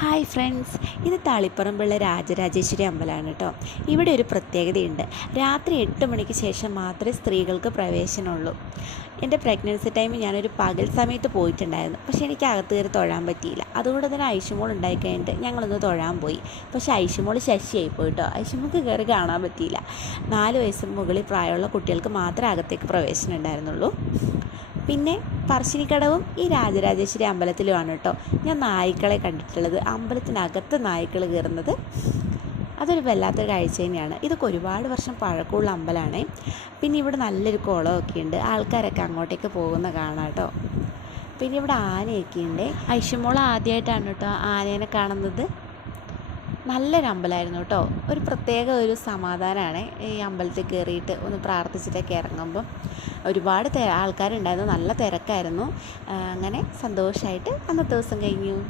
Hi friends, ഇത് തളിപ്പറമ്പുള്ള രാജരാജേശ്വരി അമ്പലമാണ് കേട്ടോ. ഇവിടെ ഒരു പ്രത്യേകതയുണ്ട്. രാത്രി 8 മണിക്ക് ശേഷം മാത്രമേ സ്ത്രീകൾക്ക് പ്രവേശനമുള്ളൂ. എൻ്റെ പ്രഗ്നൻസി ടൈമിൽ ഞാനൊരു പകൽ സമയത്ത് പോയിട്ടുണ്ടായിരുന്നു. പക്ഷേ എനിക്ക് അകത്ത് കയറി തൊഴാൻ പറ്റിയില്ല. അതുകൊണ്ട് തന്നെ ഐഷുമോൾ ഉണ്ടായിക്കഴിഞ്ഞിട്ട് ഞങ്ങളൊന്ന് തൊഴാൻ പോയി. പക്ഷേ ഐഷുമോൾ ശശിയായി പോയിട്ടോ. ഐഷുമോൾക്ക് കയറി കാണാൻ പറ്റിയില്ല. 4 വയസ്സിന് മുകളിൽ പ്രായമുള്ള കുട്ടികൾക്ക് മാത്രമേ അകത്തേക്ക് പ്രവേശനം ഉണ്ടായിരുന്നുള്ളൂ. പിന്നെ പറശ്ശിനിക്കടവും ഈ രാജരാജേശ്വരി അമ്പലത്തിലുമാണ് കേട്ടോ ഞാൻ നായ്ക്കളെ കണ്ടിട്ടുള്ളത്. അമ്പലത്തിനകത്ത് നായ്ക്കൾ കയറുന്നത് അതൊരു വല്ലാത്തൊരു കാഴ്ച തന്നെയാണ്. ഇതൊക്കെ ഒരുപാട് വർഷം പഴക്കമുള്ള അമ്പലമാണ്. പിന്നെ ഇവിടെ നല്ലൊരു കുളമൊക്കെ ഉണ്ട്. ആൾക്കാരൊക്കെ അങ്ങോട്ടേക്ക് പോകുന്ന കാണാം കേട്ടോ. പിന്നെ ഇവിടെ ആനയൊക്കെ ഉണ്ട്. ഐഷുമോൾ ആദ്യമായിട്ടാണ് കേട്ടോ ആനേനെ കാണുന്നത്. നല്ലൊരു അമ്പലമായിരുന്നു കേട്ടോ. ഒരു പ്രത്യേക ഒരു സമാധാനമാണ് ഈ അമ്പലത്തിൽ കയറിയിട്ട് ഒന്ന് പ്രാർത്ഥിച്ചിട്ടൊക്കെ ഇറങ്ങുമ്പം. ഒരുപാട് ആൾക്കാരുണ്ടായിരുന്നു, നല്ല തിരക്കായിരുന്നു. അങ്ങനെ സന്തോഷമായിട്ട് അന്നത്തെ ദിവസം കഴിഞ്ഞു.